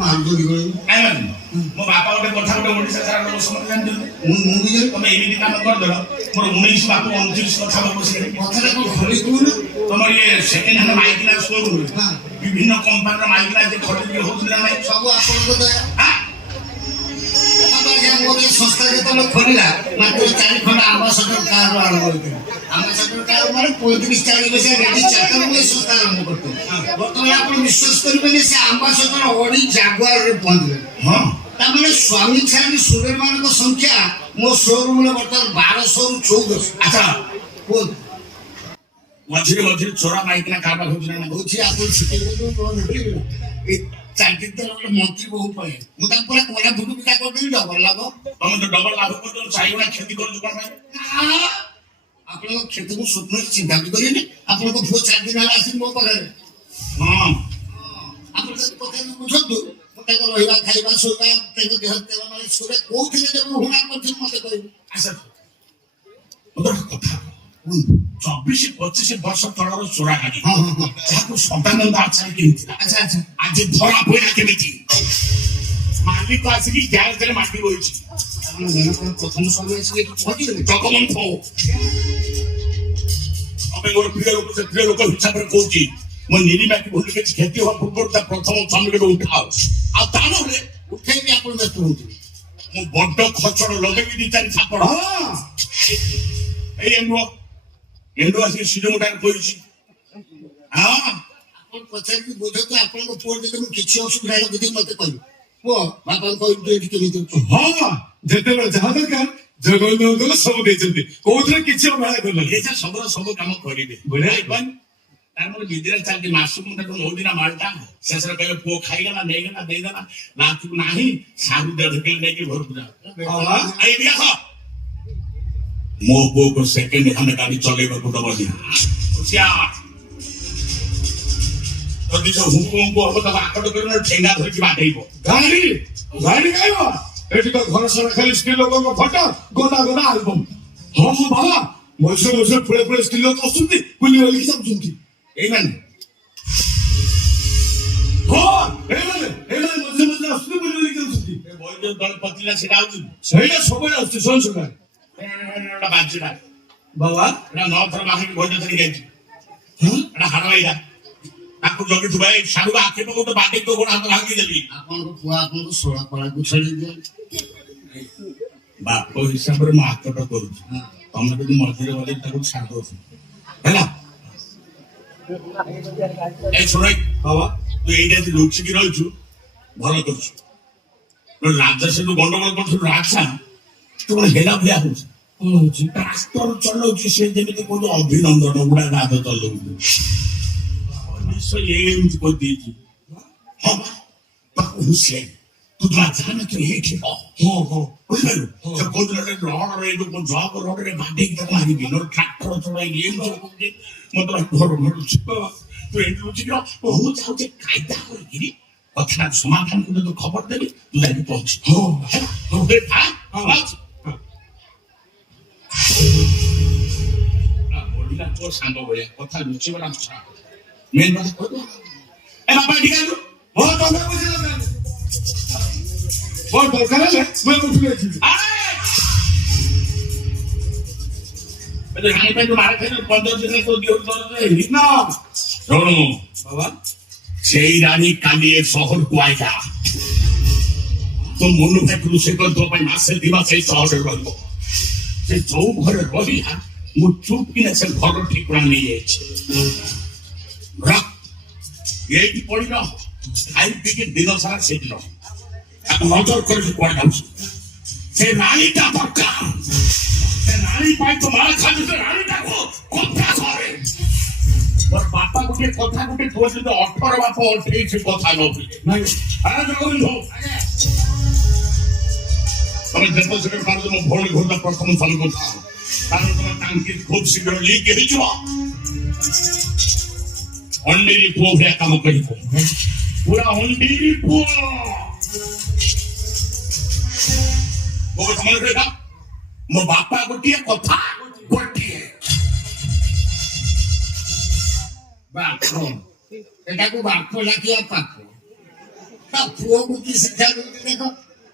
ମାରୁଛନ୍ତି କଣ? କାଇଁ ମାରୁନି? ମୋ ବାପା ଗୋଟେ କଥା ଗୋଟେ ଓଡିଶା ସାରା ଲୋକ ସମସ୍ତେ ଜାଣିଛନ୍ତି। ମୁଁ ବି ଜାଣି ତମେ ଏମିତି କାମ କରିଦେଲ ମୋର 19 ବାପ 29 କଥା ବସିଲେ କଥାଟା କଣ ଖୋଲି କୁହନା? ତମର ଇଏ ସେକେଣ୍ଡ ହ୍ୟାଣ୍ଡ ମାଇକିନା ଶୋରୁମ୍ ହଁ। ବିଭିନ୍ନ କମ୍ପାନୀର ମାଇକିନା ଯେ ଖରିଦ ହଉଥିଲେ ନା ନାଇଁ? ସବୁ ଆପଣଙ୍କ ଦୟା। ଆଁ? ମୋର ଏ ସଂସ୍ଥା ଯେତେବେଳେ ଖୋଲିଲା ମାତ୍ର 4 ଖଣ୍ଡ ଆମ୍ବାସଡର କାର୍ଡ ଆରମ୍ଭ କରିଥିଲି। ଆମ୍ବାସଡର କାର୍ଡ ମାନେ 35-40 ପଇସା ରେଡି ଚାକର ମୁଁ ଏ ସଂସ୍ଥା ଆରମ୍ଭ କରିଥିଲି। ବର୍ତ୍ତମାନ ଆପଣ ବିଶ୍ୱାସ କରିବେନି ସେ ଆମ୍ବାସଡର ଅଡି ଜାଗୁଆରରେ ପହଞ୍ଚିଲେ। ହଁ। ତାମାନେ ସ୍ୱାମୀ ଛାଡ଼ି ସୁନ୍ଦର ମାନଙ୍କ ସଂଖ୍ୟା ମୋ ଶୋରୁମରେ ବର୍ତ୍ତମାନ 1200ରୁ 1400। ଆଚ୍ଛା କୁହନ୍ତୁ ମଝିରେ ମଝିରେ ଚୋରା ମାଇକିନା କାରବାର ହଉଛି ନା ନାଇଁ? ହଉଛି ଆପଣ ଶିଖେଇଦେବେ ଏ ଚାକିରି ତ ଗୋଟେ ମନ୍ତ୍ରୀ ବହୁ ପାଏ ମୁଁ ତାଙ୍କୁ ପୁରା କଳା ଭୁଟୁ ପିଠା କରିଦେବି ଡବଲ ଲାଭ। ତମେ ତ ଡବଲ ଲାଭ କରୁଛ ଚାରିଗୁଣା କ୍ଷତି କରୁଛ କଣ ପାଇଁ? ଆପଣଙ୍କ କ୍ଷେତ୍ରକୁ ସ୍ୱପ୍ନରେ ଚିନ୍ତା ବି କରିବେନି। ଆପଣଙ୍କ ପୁଅ 4 ଦିନ ହେଲା ଆସିକି ମୋ ପାଖରେ ହଁ ଆପଣ ତାକୁ କଥା ବୁଝନ୍ତୁ। ମୁଁ ତାଙ୍କ ରହିବା ଖାଇବା ଶୋଇବା ତାଙ୍କ ଦେହ ତେଲ ମାଲିସ କରିବା କୋଉଥିରେ ଯେ ମୁଁ ହୁଣା କରିଥିଲି ମତେ କହିବି। ଆଚ୍ଛା ଗୋଟେ କଥା 24-25 ବର୍ଷ ତଳର ଚୋରା ଗାଡି ଯାହାକୁ ସଦାନନ୍ଦ ଆଚାର୍ଯ୍ୟ କିଣିଥିଲା। ଆଚ୍ଛା ଆଚ୍ଛା ଆଜି ଧରା ପଇଲା କେମିତି? ମାଲିକ ଆସିକି ଗ୍ୟାରେଜରେ ମାଟି ବହିଛି। ଆପଣ ପ୍ରଥମ ସମୟ ଆସିଲେ ପହଞ୍ଚିଲେ ଜଗବନ୍ଧୁ ତମେ ମୋର ପ୍ରିୟ ଲୋକ ସେ ପ୍ରିୟ ଲୋକ ହିସାବରେ କହୁଛି ମୋ ନିରିମାକି ଭୁଲି କିଛି କ୍ଷତି ହବା ପୂର୍ବରୁ ତା ପ୍ରଥମ ସ୍ୱାମୀକୁ ଉଠାଅ ଆଉ ତା ନହେଲେ ଉଠେଇବି ଆପଣ ବ୍ୟସ୍ତ ହୁଅନ୍ତୁ। ମୁଁ ବଡ ଖଚଡ ଲଗେଇବି 2-4 ଥାପଡ଼। ଏଇ ଏଣ୍ଡୁ ଆସିକି ସିଜୁମୁଟାରେ କହିଛି। ହଁ ଆପଣ ପଚାରିକି ବୁଝନ୍ତୁ ଆପଣଙ୍କ ପୁଅ ଯଦି ମୁଁ କିଛି ଅସୁବିଧା ହେଲା ଯଦି ମତେ କହିବେ ପୁଅ ବାପାଙ୍କୁ କହିବି ତୁ ଏଠି କେମିତି ଅଛୁ। ହଁ ଯେତେବେଳେ ଯାହା ଦରକାର ଜଗନ୍ନାଥ ସବୁ ଦେଇଛନ୍ତି କୋଉଥିରେ କିଛି ଅବହେଳା କଲେ ଏଇଟା ସବୁର ସବୁ କାମ କରିବେ ବଢିଆ। ତାର ମୋର ବିଦ୍ୟାଳୟ ଚାଲିଛି ମାସକୁ ମୁଁ ତାକୁ 9 ଦିନ ମାଲଟା ଶେଷରେ କହିବେ ପୁଅ ଖାଇଗଲା ନେଇଗଲା ଦେଇଦେଲା ଲାଷ୍ଟକୁ ନାହିଁ ସାରୁ 1.5 କିଲୋ ନେଇକି ଘରକୁ ଯାଅ। ଏଇଠି ଆସ ମୋ ପୁଅକୁ ସେକେଣ୍ଡ ହ୍ୟାଣ୍ଡ ଗାଡି ଚଲେଇବାକୁ ଦବନି। ଯଦି ସେ ହୁଙ୍କୁ ହୁଙ୍କୁ ହବ ତାକୁ ଆକଟ କରିବ ଠେଙ୍ଗା ଧରିକି ବାଟେଇବ। ଗାଡି ଗାଡି ଖାଇବ ଏଠି ତ ଘର ସାରା ଖାଲି ସ୍ତ୍ରୀ ଲୋକଙ୍କ ଫଟୋ ଗୋଟା ଗୋଟା ଆଲବମ୍। ହଁ ହଁ ବାବା ମଝିରେ ମଝିରେ ଫୁଳେ ଫୁଳେ ସ୍ତ୍ରୀ ଲୋକ ଆସୁଛନ୍ତି ବୁଲି ବୁଲିକି ଯାଉଛନ୍ତି। ଏଇମାନେ ହଁ ଏମାନେ ମଝିରେ ମଝିରେ ଆସୁଛନ୍ତି ବୁଲି ବୁଲିକି ଯାଉଛନ୍ତି। ବୈଦ୍ୟ ଦଳ ପତିଲା ସେଟା ହଉଛି ସେଇଟା ସବୁବେଳେ ଆସୁଛି ଶୋନ ଶୁଣା ବାଜିଟା ବାବା ଏଟା 9 ଥର ବାହାରିକି ବୈଦ୍ୟ ଧରିକି ଯାଇଛି। ହଁ ଏଟା ହାଡ଼ ଏଇଟା ତାକୁ ଜଗିଥିବ ଏଇ ସାରୁ ଆଖି ପକଉ ତ ବାଟେଇ ତ ଗୋଡ ହାତ ଭାଙ୍ଗି ଦେବି। ଆପଣଙ୍କ ପୁଅ ଆପଣଙ୍କୁ ଷୋଳ କଳାକୁ ଛାଡି ଦିଅ। ବାପ ହିସାବରେ ମୁଁ ଆକଟ କରୁଛି ତମେ ଯଦି ମଝିରେ ମଝିରେ ତାକୁ ଛାଡି ଦଉଛ ହେଲା। ଏ ଶୁଣ ବାବା ତୁ ଏଇଟା ଯଦି ଲୁଚିକି ରହିଛୁ ଭଲ କରୁଛୁ। ରାଜା ସେଠୁ ଗଣ୍ଡଗୋଳ କରୁଛୁ ରାଜା ତୁ କଣ ହେଲା ଭଳିଆ ହଉଛି କଣ ହଉଛି ଟ୍ରାକ୍ଟର ଚଲଉଛି ସେ ଯେମିତି କହୁଛୁ ଅଭିନନ୍ଦନ ଗୁଡା ରାଜ ଚଲଉଛି ନିଶ୍ଚୟ ଏମିତି କରିଦେଇଛି। ହଁ ତାକୁ ହୁସିଆରି ତୁ ରାଜା ନା ତୁ ଏଇଠି ହଁ ହଁ ବୁଝିପାରିଲୁ ସେ କହୁଥିଲା ରଡରେ ଏଇ ଯୋଉ ଜଗ ରଡରେ ବାଡେଇକି ତାକୁ ମାରିବି ନହେଲେ ଟ୍ରାକ୍ଟର ଚଳାଇକି ଏମିତି କହୁଛି ମତେ ଘର ମାରୁଛି ତୁ ଏମିତି ଲୁଚିକି ମୁଁ ଯାଉଛି କାଇଦା କରିକିରି କଥାଟା ସମାଧାନ କରି ତୁ ଖବର ଦେବି ତୁ ଯାଇକି ପହଞ୍ଚି ବଢିଲା ତୋ ସାଙ୍ଗ ଭଳିଆ କଥା ଲୁଚିଗଲା ମେନ୍ କଥା କହିବ ଏ ବାପା ଏଠି କାହିଁକି ମୋ ଟଙ୍କା ପଇସା ଦରକାର ମୋ ଦରକାର ହେଲେ ମୁଁ ଉଠି ଯାଇଥିବି। ରାଣୀ ପାଇଁ ମାର ଖାଇଲୁ 15 ଦିନ ନା ଶୁଣୁ ବାବା ସେଇ ରାଣୀ କାଲି ଏ ସହରକୁ ଆଇଲା তো মনু ভাই ରୋଷେଇ କରିଦେବା ପାଇଁ ମାସେ 2 ମାସ ଏଇ ସହରରେ ରହିବ। ସେ ଯୋଉ ଘରେ ରହିଲା ମୁଁ ଚୁପ୍ କିନା ସେ ଘର ଠିକଣା ନେଇଯାଇଛି। ଏଇଠି ପଡିଲ ଖାଇ ପିଇକି ଦିନ ସାରା ସେଇଠି ରହ ତାକୁ ନଜର କରିକି କୁଆଡେ ଯାଉଛି। ସେ ରାଣୀଟା ଦରକାର ସେ ରାଣୀ ପାଇଁ ତ ମାର ଖାଲି ସେ ରାଣୀଟାକୁ କଥା କରେ। ମୋର ବାପା ଗୋଟେ କଥା ଗୋଟେ କହୁଛନ୍ତି 18 ବାପ 28 କଥା ନ ପିଲେ ନାଇଁ ଜଗବନ୍ଧୁ ତମେ ଯେତେ ଶୀଘ୍ର ପାରୁଛ ମୋ ଭଉଣୀ ଘରଟା ପ୍ରଥମ ସ୍ଥାନ କଥା କାରଣ ତମ ଟାଙ୍କି ଖୁବ ଶୀଘ୍ର ଲିକ୍ ହେଇଯିବ। ଅଣ୍ଡେରି ପୁଅ ଭଳିଆ କାମ କରିବ ପୁରା ଅଣ୍ଡେରି ପୁଅ। ମୋ କଥା ମନେ ରହିଲା ମୋ ବାପା ଗୋଟିଏ କଥା ଗୋଟିଏ ବାପ ଏଟାକୁ ବାପ ଡାକିବା ପାପ ତା ପୁଅକୁ କି ଶିକ୍ଷା ଦଉଛି ଦେଖ।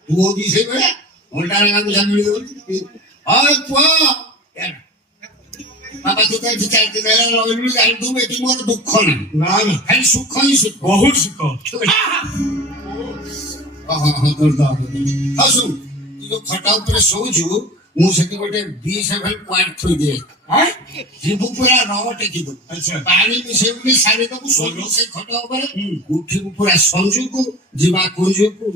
ପୁଅ ବି ସେଇଭଳିଆ ଓଲଟାରେ କାହାକୁ ଜାଣିବି ହଁ ପୁଅ ବାପା ତୁ ତ ଏଠି 4 ଦିନ ହେଲା ରହିଲୁ ଜାଣିଥିବୁ ଏଠି ମୋର ଦୁଃଖ ନାହିଁ ନା ନା ଖାଲି ସୁଖ ହିଁ ସୁଖ। ବହୁତ ଶିଖ। ହଁ ଶୁଣୁ ତୁ ଯୋଉ ଖଟା ଉପରେ ଶୋଉଛୁ ମୁଁ ସେଠି ଗୋଟେ B7 କ୍ୱାର୍ଟ ଥୋଇଦିଏ ଯିବୁ ପୁରା ରହ ଟେକିବୁ ଆଚ୍ଛା। ପାଣି ମିଶେଇବୁନି ସାରିଦବୁ ଶୋଇବୁ ସେ ଖଟ ଉପରେ ଉଠିବୁ ପୁରା ସଞ୍ଜୁକୁ ଯିବା କୁଞ୍ଜୁକୁ।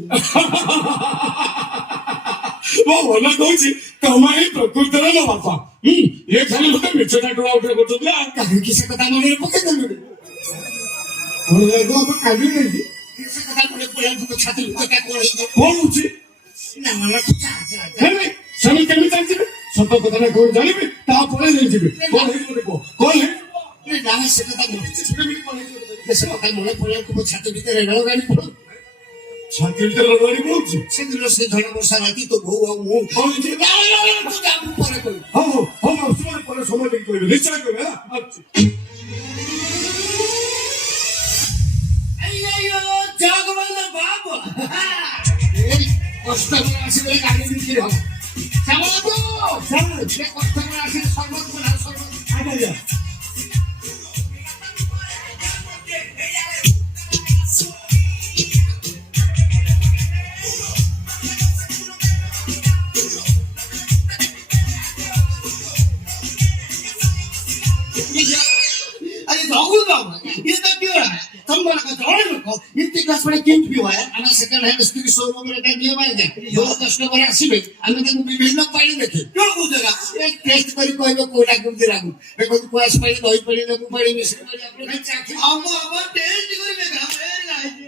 ମୋ ମନ କହୁଛି ତମେ ହିଁ ପ୍ରକୃତରେ ମୋ ବାପା। ଇଏ ଖାଲି ଗୋଟେ ମିଛ ଠାକୁର ଉଠେ କରୁଛନ୍ତି ନା। କାହିଁକି ସେ କଥା ମନରେ ପକେଇଦେଲୁ କଣ ଲାଗୁ ଆପଣ କାଲି ନେଇକି ସେ କଥା ମନେ ପଡିଲା ତୁ ଛାତି ଭିତରଟା କଣ ହେଇଯିବ କଣ ହଉଛି ନା ମନେ ତୁ ଯା ଯା ଯା। ହେଲେ ସେମାନେ କେମିତି ଚାଲିଯିବେ ସତ କଥାଟା କଣ ଜାଣିବେ ତାପରେ ନେଇଯିବେ କଣ ହେଇଯିବ କୁହ କଣ ହେଇଯିବ ନା ସେ କଥା ମନେ ସେ କଥା ମନେ ପଡିଲା ତୁ ଛାତି ଭିତରେ ରେଳ ଗାଡି ପଡୁ ଛାତି ଭିତରେ ଲଗାଡ଼ି ପଡୁଛି। ସେଦିନ ସେ ଝଡ଼ ବର୍ଷା ରାତି ତ ବୋଉ ଆଉ ମୁଁ କଣ ହେଇଛି ତୁ ଯା ମୁଁ ପରେ କହିବି। ହଉ ହଉ ହଉ ସେମାନେ ପରେ ସମୟ ଦେଇକି କହିବେ ନିଶ୍ଚୟ କହିବେ ହେଲା। అయ్యయ్యో జగవల్ల బాబు কষ্টগুলো আসলে গাড়ি বিক্রি হবে শ্যামলাবু সে কষ্টগুলো আসলে সর্বত বলা সর্বত আচ্ছা अरे जाऊ बाबा इथं पिवळा तुम्हाला का जवळ नको इथे क्लास मध्ये केम पिवा आणि सेकंड हँड स्त्री शोरूम वगैरे काय नियम आहे का जो कस्टमर ଆସିବେ ଆମେ ତାଙ୍କୁ ବିଭିନ୍ନ ପାଣି ଦେଖେ କଣ କହୁଛ ଏ ଟେଷ୍ଟ କରି କହିବ କୋଉଟା କେମିତି ଲାଗୁ ଦେଖନ୍ତୁ କୁଆସ ପାଣି ଦହି ପାଣି ଲେମ୍ବୁ ପାଣି ମିଶ୍ରି ପାଣି ଆପଣ ଖାଇ ଚାଖି ଆମ ଟେଷ୍ଟ କରିବେ ନା ଭେରି ନାଇସ୍।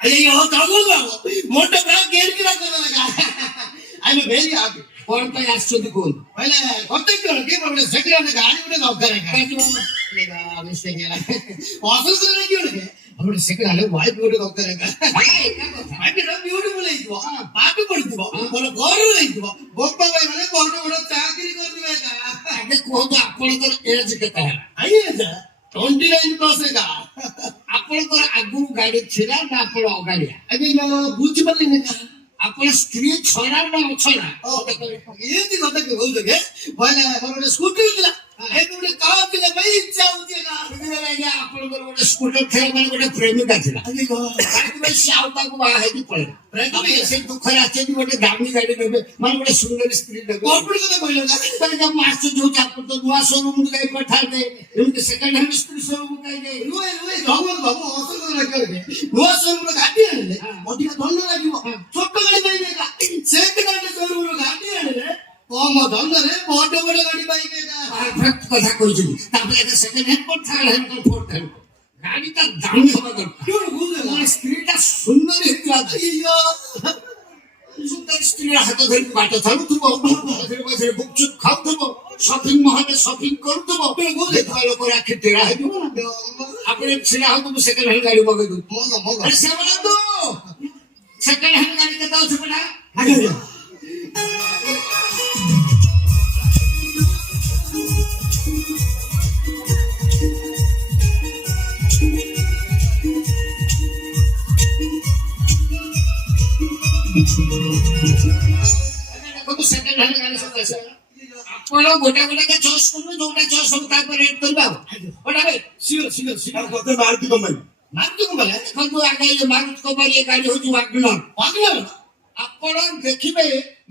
అయ్యో తగులు మొట్ట గేరికి రాకుండా ఆయన వేరి ఆపి କଣ ପାଇଁ ଆସିଛନ୍ତି କୁହନ୍ତୁ କହିଲେ କର୍ତ୍ତବ୍ୟ କି ଗୋଟେ ସେକ୍ରେଟାରୀ ଗାଡ଼ି ଗୋଟେ ଦରକାର ଅସୁବିଧା କି ଗୋଟେ ସେକ୍ରେଟାରୀ ୱାଇଫ୍ ଗୋଟେ ଦରକାର ବ୍ୟୁଟିଫୁଲ ହେଇଥିବ ପାଠ ପଢିଥିବ ଭଲ ଘର ହେଇଥିବ ବୋପା ଭାଇ ମାନେ ବଡ ବଡ ଚାକିରି କରିଥିବେ ଆଗେ କୁହନ୍ତୁ ଆପଣଙ୍କର ଏଜ୍ କେତେ ହେଲା ଆଜ୍ଞା 29 ଏକା ଆପଣଙ୍କର ଆଗରୁ ଗାଡି ଥିଲା ନା ଆପଣ ଅଗାଡିଆ ଆଜ୍ଞା ବୁଝିପାରିଲିନି ଆପଣ ସ୍ତ୍ରୀ ଛଡା ନା ଅଛଡା ଏମିତି କଥା କି କହୁଛ କି କହିଲା ମୋର ଗୋଟେ ସ୍କୁଟର ଥିଲା ଏବେ ଗୋଟେ କାର ଥିଲା ପାଇଁ ଇଚ୍ଛା ହଉଛି ଆଜ୍ଞା ଆପଣଙ୍କର ଗୋଟେ ସ୍କୁଟର ଥିଲା ମାନେ ଗୋଟେ ପ୍ରେମିକା ଥିଲା ସେ ଆଉ ତାକୁ ବାହା ହେଇକି ପଳେଇଲା ସେ ଦୁଃଖରେ ଆସିଛନ୍ତି ଗୋଟେ ଦାମୀ ଗାଡି ନେବେ ମାନେ ଗୋଟେ ସୁନ୍ଦର ସ୍ତ୍ରୀ ନେବେ କଣ କଥା କହିଲ ମୁଁ ଆଶ୍ଚର୍ଯ୍ୟ ହଉଛି ଆପଣ ତ ନୂଆ ଶୋରୁମ ଯାଇ ପଠାନ୍ତେ ଏମିତି ସେକେଣ୍ଡ ହ୍ୟାଣ୍ଡ ସ୍ତ୍ରୀ ଶୋରୁମ କାହିଁକି ନୂଆ ଶୋରୁମ ଗାଡି ଆଣିଲେ ଅଧିକ ଧନ୍ୟ ଲାଗିବ ଛୋଟ ଗାଡି ପାଇବେ ସେକେଣ୍ଡ ହ୍ୟାଣ୍ଡ ଶୋରୁମ ଗାଡି ଆଣିଲେ କମ ଧନରେ ବଡ ବଡ ଗାଡି ପାଇବେ କଥା କହିଛନ୍ତି ତାପରେ ଏବେ ସେକେଣ୍ଡ ହ୍ୟାଣ୍ଡ କଣ ଥାର୍ଡ ହ୍ୟାଣ୍ଡ କଣ ଫୋର୍ଥ ହ୍ୟାଣ୍ଡ ଗାଡିଟା ଦାମୀ ହବା ଦରକାର ସ୍ତ୍ରୀଟା ସୁନ୍ଦର ହେଇଥିଲା ସୁନ୍ଦର ସ୍ତ୍ରୀର ହାତ ଧରିକି ବାଟ ଚାଲୁଥିବ ଗୁପଚୁପ ଖାଉଥିବ ସପିଂ ମହଲରେ ସପିଂ କରୁଥିବ ଦେଖା ଲୋକର ଆଖି ଟେରା ହେଇଯିବ ଆପଣ ଛିଡା ହଉଥିବ ସେକେଣ୍ଡ ହ୍ୟାଣ୍ଡ ଗାଡି ମଗେଇ ଦଉଥିବ ସେକେଣ୍ଡ ହ୍ୟାଣ୍ଡ ଗାଡି କେତେ ଅଛି ବେଟା ସେକେଣ୍ଡ ହ୍ୟାଣ୍ଡ ଗାଡି ସବୁ ଆସେ ଆପଣ ଗୋଟେ ଗୋଟେ ଚଏସ୍ କରିବେ ଯୋଉଟା ଚଏସ୍ ହବ ତାପରେ ରେଟ୍ କରିବା ଗୋଟା ଭାଇ ସିଓର ସିଓର ସିଓର କଥା ମାରୁତି କମ୍ପାନୀ ମାରୁତି କମ୍ପାନୀ ଦେଖନ୍ତୁ ଆଗ ମାରୁତି କମ୍ପାନୀ ଏ ଗାଡି ହଉଛି ୱାଗନର ୱାଗନର ଆପଣ ଦେଖିବେ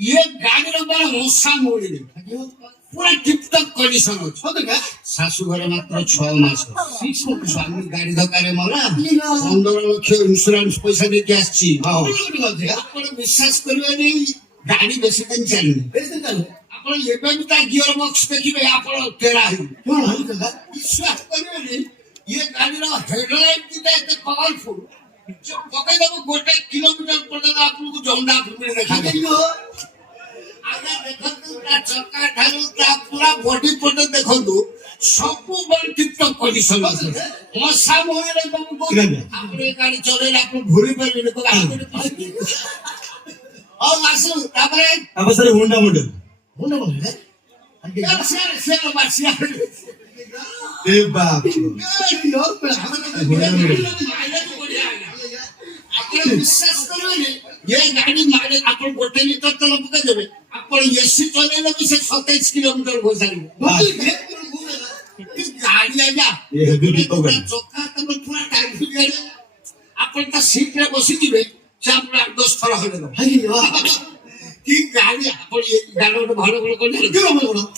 ଇଏ ଗାଡିର ବଡ ମଶା ମଉଳିବେ ପୁରା ଟିପଟପ୍ କଣ୍ଡିସନ ଅଛି ଶାଶୁ ଘରେ ମାତ୍ର 6 ମାସ ସ୍ୱାମୀ ଗାଡି ଧକ୍କାରେ ମଲା 15 ଲକ୍ଷ ଇନ୍ସୁରାନ୍ସ ପଇସା ଦେଇକି ଆସିଛି ଆପଣ ବିଶ୍ୱାସ କରିବେନି ଗାଡି ବେଶୀ ଦିନ ଚାଲିନି ଆପଣ ଏବେ ବି ତା ଗିଅର ବକ୍ସ ଦେଖିବେ ଆପଣ ଟେରା ହେଇବେ ବିଶ୍ୱାସ କରିବେନି ଇଏ ଗାଡିର ହେଡଲାଇଟ ଦିଟା ଏତେ ପାୱାରଫୁଲ ପକେଇଦବ 1 କିଲୋମିଟର ପର୍ଯ୍ୟନ୍ତ ଆପଣଙ୍କୁ ଜନ୍ଦା ଫୁମିରେ ଦେଖାଯିବ ଆଜ୍ଞା ଦେଖନ୍ତୁ ତା ଚକା ଠାରୁ ତା ପୁରା ବଡି ପର୍ଯ୍ୟନ୍ତ ଦେଖନ୍ତୁ ସବୁ ବଡ ଟିପଟପ୍ କଣ୍ଡିସନ ଅଛି ମଶା ମହିଳା ତମକୁ କହୁଛନ୍ତି ଆପଣ ଏ ଗାଡି ଚଲେଇଲେ ଆପଣ ଘୁରି ପାରିବେନି ହଉ ଆସୁ ତାପରେ ସାର୍ ହୁଣ୍ଡା ମଡେଲ ଏ ବାପ ଆପଣ ବିଶ୍ୱାସ କରିବେନି ଏ ଗାଡି ମାଇଲେଜ ଆପଣ 1 ଲିଟର ତେଲ ପକେଇଦେବେ ଆପଣ ଏସି ଚଲେଇଲେ ବି ସେ 27 କିଲୋମିଟର ଘୋଷାରିବ ଗାଡି ଆଜ୍ଞା ଚକା ତମେ ପୁରା ଟାଇଟ୍ ଗାଡି ଆପଣ ତା ସିଟରେ ବସିଯିବେ ସେ ଆପଣ 8-10 ଥର ହଲେଇବ କି ଗାଡି ଆପଣ ଏ ଗାଡି ଗୋଟେ ଭଲ ଭଲ କରିଦେଲେ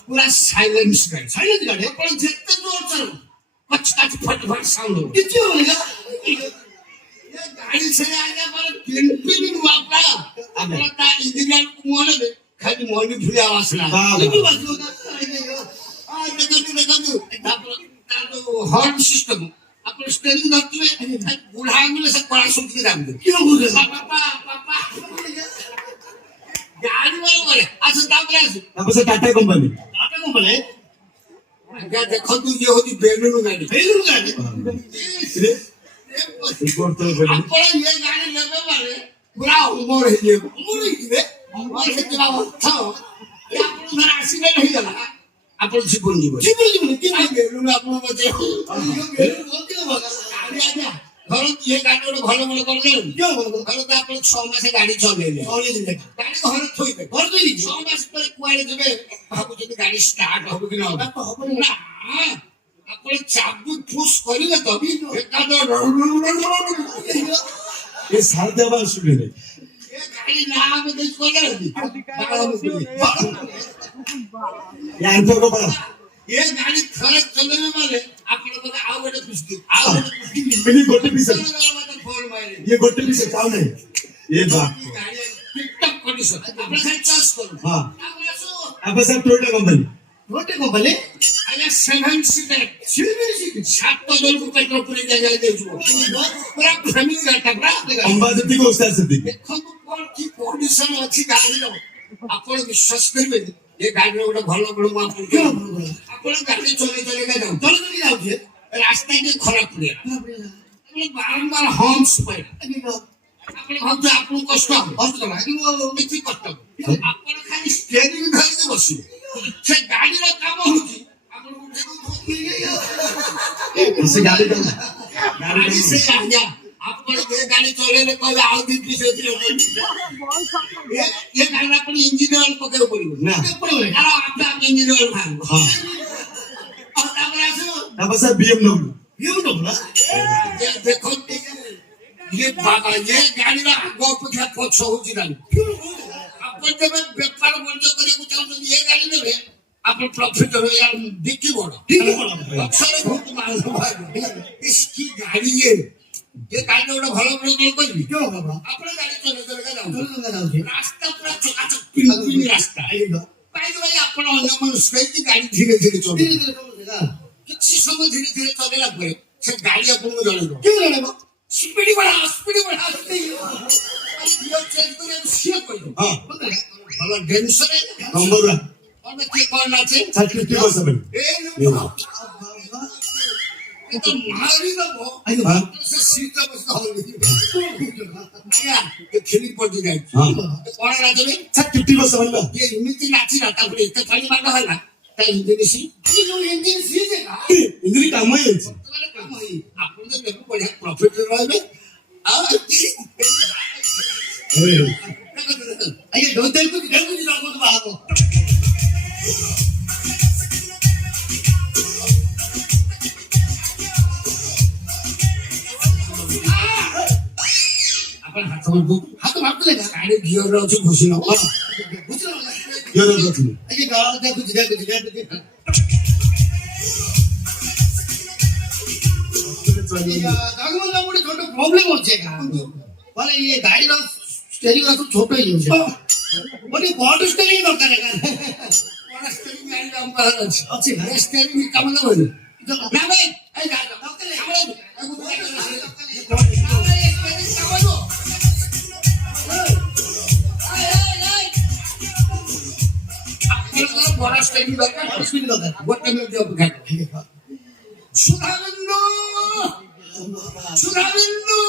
ପୁରା ସାଇଲେନ୍ସ ଗାଡି ଆପଣ ଯେତେ ଜୋର ଚଲେଇବ କଚ କଚ ଫଟ ଫଟ ସାଉଣ୍ଡ ହବ କିଛି ହବନି ଗାଡି ସେ ଆଜ୍ଞା ପରେ ପିନ୍ ବାପା ଆପଣ ତା ଇଞ୍ଜିନିୟର କୁ ମନେବେ ଖାଲି ମନି ଫୁଲି ଆୱାଜ ନା ଦେଖନ୍ତୁ ତାପରେ ତାର ଯୋଉ ହର୍ନ ସିଷ୍ଟମ ଆପଣ ଷ୍ଟେରିଂ ଧରିଥିବେ ବୁଢା ଆଙ୍ଗୁଲେ ସେ କଳା ଶୁଖିକି ଯାଆନ୍ତି ବାପା ଗାଡି ବଳେ ଆସ ତାପରେ ଆସୁ ସେ ଟାଟା କମ୍ପାନୀ ଆଜ୍ଞା ଦେଖନ୍ତୁ ଇଏ ହଉଛି ବେଲୁନ ଗାଡି ଆପଣ ଏ ଗାଡି ନେବେ ମାନେ ପୁରା ଅମର ହେଇଯିବେ ଅମର ହେଇଯିବା ଅର୍ଥ ଆପଣ ଧର ଆକ୍ସିଡେଣ୍ଟ ହେଇଗଲା ଆପଣ ଜୀବନ ଯିବ ବେଲୁନ ଆପଣ ବଚେଇବ ଆଜ୍ଞା ଧର ଇଏ ଗାଡି ଗୋଟେ ଭଲ ଭଲ କରିଦେଲେ ଧର ତ ଆପଣ 6 ମାସ ଗାଡି ଚଲେଇଲେ ଗାଡି ଘରେ ଥୋଇବେ 6 ମାସ ପରେ କୁଆଡେ ଯିବେ ଭାବୁଛନ୍ତି ଗାଡି ଷ୍ଟାର୍ଟ ହବ କି ନା ନା ଆପଣ ଚାବୁ ଫୁସ୍ କରିବେ ତ ଏ ସାର ଦେବା ଅସୁବିଧା ଏ ଗାଡି ନା ଆମେ ଦେଇ କଲେ ଏ ଗାଡି ଥରେ ଚଲେଇବେ ମାନେ ଆପଣ ବୋଧେ ଆଉ ଗୋଟେ ପୁଷ୍ଟି ଗୋଟେ ପିସ ଫୋନ ମାରିବେ ଇଏ ଗୋଟେ ପିସ ଖାଉ ନାହିଁ ଏ ବାପ ଗାଡି ଟିପଟପ୍ କଣ୍ଡିସନ ଆପଣ ଖାଲି ଚଏସ୍ କରନ୍ତୁ ହଁ ତାପରେ ଆସୁ ଆପଣ ସାର୍ ଟୋୟୋଟା କମ୍ପାନୀ ଆଜ୍ଞା 7 ସିଟର 7 ଜଣକୁ ପେଟ୍ରୋଲ ପୁରେଇ ଜାଗାରେ ଦେଇଯିବ ପୁରା ଫ୍ୟାମିଲି ଗାଡିଟା ପୁରା ଅମ୍ବା ଯେତିକି ଓସ୍ତାଦ ସେତିକି ଦେଖନ୍ତୁ କଣ କି କଣ୍ଡିସନ ଅଛି ଗାଡିର ଆପଣ ବିଶ୍ୱାସ କରିବେନି ଏ ଗାଡିର ଗୋଟେ ଭଲ ଗୁଣ ମୁଁ ଆପଣଙ୍କୁ ଆପଣ ଗାଡି ଚଲେଇକା ଯାଉଛେ ରାସ୍ତା ଟିକେ ଖରାପ ପଡିଲା ବାରମ୍ବାର ହମ୍ସ ପାଇଲା ଆପଣ ଭାବୁଛୁ ଆପଣଙ୍କୁ କଷ୍ଟ ହବ କିଛି କଷ୍ଟ ହବ ଆପଣ ଖାଲି ଷ୍ଟେରିଂ ଧରିକି ବସିବେ ସେ ଗାଡିର କାମ ହଉଛି ସେ ଗାଡି ଗାଡି ସେ ଆଜ୍ଞା ଆପଣ ଏ ଗାଡି ଚଲେଇଲେ କହିବେ ଆଉ 2 ପିସ୍ ଏ ଗାଡି ଆପଣ ଇଞ୍ଜିନିୟର ପକେଇବାକୁ ପଡିବ ନା ଆପେ ଇଞ୍ଜିନିୟର ବାହାରିବ ତାପରେ ଆସୁ ତାପରେ ସାର୍ BMW ଦେଖନ୍ତୁ ये गाड़ीर आग अपेक्षा पक्ष हूँ गाड़ी आप बेपार बंद करने चाहते ये गाड़ी देवे आप प्रॉफिट बिकी बड़ पक्षरे बहुत माल इसकी गाड़ी ये गाड़ी गोटे भल भल कल आप गाड़ी चले रास्ता पूरा चकाचक पिन रास्ता भाई आप गाड़ी धीरे धीरे चल किसी समय धीरे धीरे चलेगा से गाड़ी आपको जनइब स्पीड बढ़ा चेंज कर भल टेंशन नंबर 1 के कौन আছে सर 50% ये तो मारी दबो से सीधा बस आया ये खेली पड़ जाए हां तो कौन नाचबे सर 50% ना ये इमिति नाची ना तापरे एते खाली मांड होला ता इंजन सी जेगा इंजन काम है तुम्हारे काम है आपन तो देखो बढ़िया प्रॉफिट रहबे आ आइए दो तेल को जाको तो आगो अपन हाथ मारते लगा गाड़ी गियर रो छ घुसी न गियर रो छ आइए गाड़ा दे कुछ दे दागमन मोटे छोटो प्रॉब्लम होचे का बोले ये गाड़ी रो स्टीयरिंग रो छोटो ही होचे बोले बॉडी स्टीयरिंग दरकार है बड़ा स्टीयरिंग गाड़ी काम कर अछि स्टीयरिंग काम न होई ना भाई ए जा डॉक्टर हमरे बड़ा কি দরকার অসুবিধা দরকার গোটা মেয়ে দিয়ে অপেক্ষা সুধাবিন্দু সুধাবিন্দু